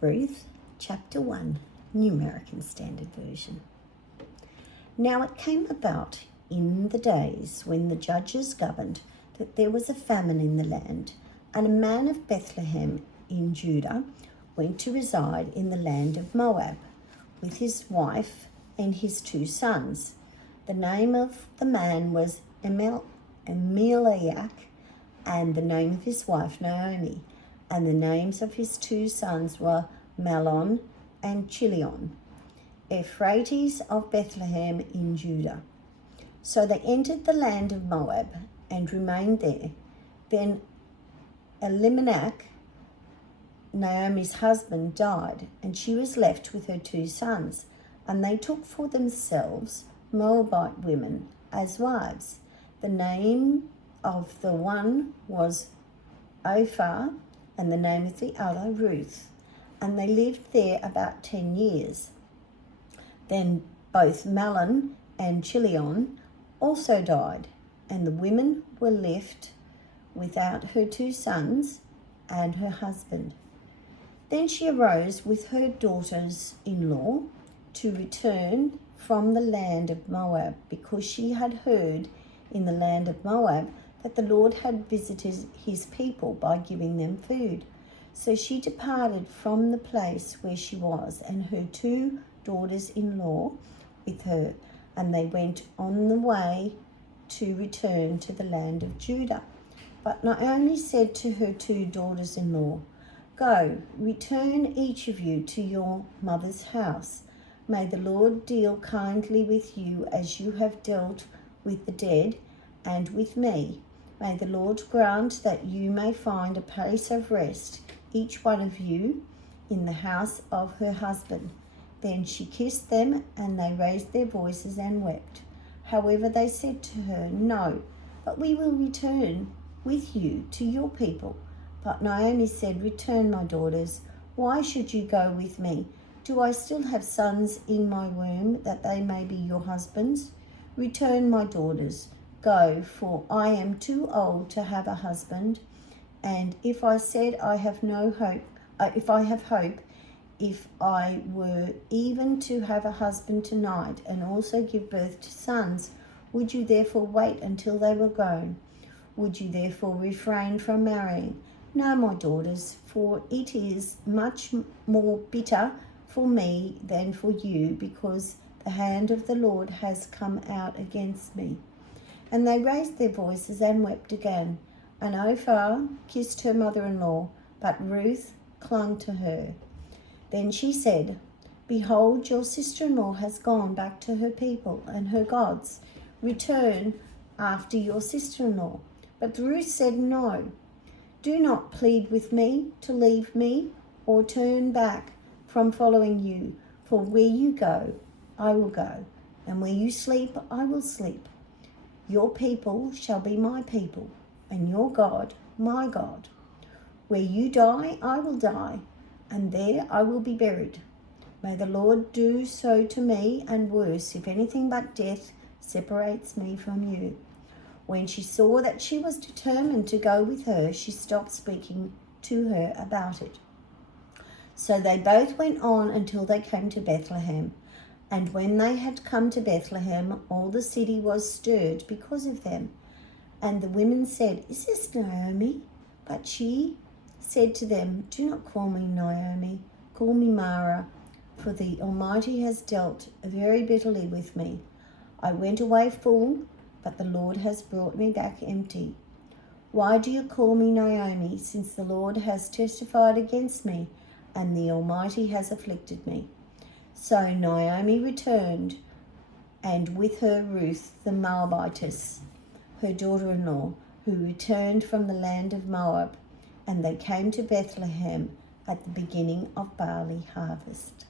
Ruth, chapter 1, New American Standard Version. Now it came about in the days when the judges governed that there was a famine in the land, and a man of Bethlehem in Judah went to reside in the land of Moab with his wife and his 2 sons. The name of the man was Elimelech, and the name of his wife Naomi, and the names of his 2 sons were Mahlon and Chilion, Euphrates of Bethlehem in Judah. So they entered the land of Moab and remained there. Then Elimelech, Naomi's husband, died, and she was left with her 2 sons, and they took for themselves Moabite women as wives. The name of the one was Ophir, and the name of the other Ruth, and they lived there about 10 years. Then both Mahlon and Chilion also died, and the women were left without her 2 sons and her husband. Then she arose with her daughters-in-law to return from the land of Moab, because she had heard in the land of Moab that the Lord had visited his people by giving them food. So she departed from the place where she was, and her 2 daughters-in-law with her, and they went on the way to return to the land of Judah. But Naomi said to her 2 daughters-in-law, "Go, return each of you to your mother's house. May the Lord deal kindly with you as you have dealt with the dead and with me. May the Lord grant that you may find a place of rest, each one of you, in the house of her husband." Then she kissed them, and they raised their voices and wept. However, they said to her, "No, but we will return with you to your people." But Naomi said, "Return, my daughters. Why should you go with me? Do I still have sons in my womb, that they may be your husbands? Return, my daughters. Go, for I am too old to have a husband. And if I said I have no hope, if I were even to have a husband tonight and also give birth to sons, would you therefore wait until they were grown? Would you therefore refrain from marrying? No, my daughters, for it is much more bitter for me than for you, because the hand of the Lord has come out against me." And they raised their voices and wept again. And Ophir kissed her mother-in-law, but Ruth clung to her. Then she said, "Behold, your sister-in-law has gone back to her people and her gods. Return after your sister-in-law." But Ruth said, "No, do not plead with me to leave me or turn back from following you. For where you go, I will go, and where you sleep, I will sleep. Your people shall be my people, and your God, my God. Where you die, I will die, and there I will be buried. May the Lord do so to me, and worse, if anything but death separates me from you." When she saw that she was determined to go with her, she stopped speaking to her about it. So they both went on until they came to Bethlehem. And when they had come to Bethlehem, all the city was stirred because of them. And the women said, "Is this Naomi?" But she said to them, "Do not call me Naomi, call me Mara, for the Almighty has dealt very bitterly with me. I went away full, but the Lord has brought me back empty. Why do you call me Naomi, since the Lord has testified against me, and the Almighty has afflicted me?" So Naomi returned, and with her Ruth the Moabitess, her daughter-in-law, who returned from the land of Moab, and they came to Bethlehem at the beginning of barley harvest.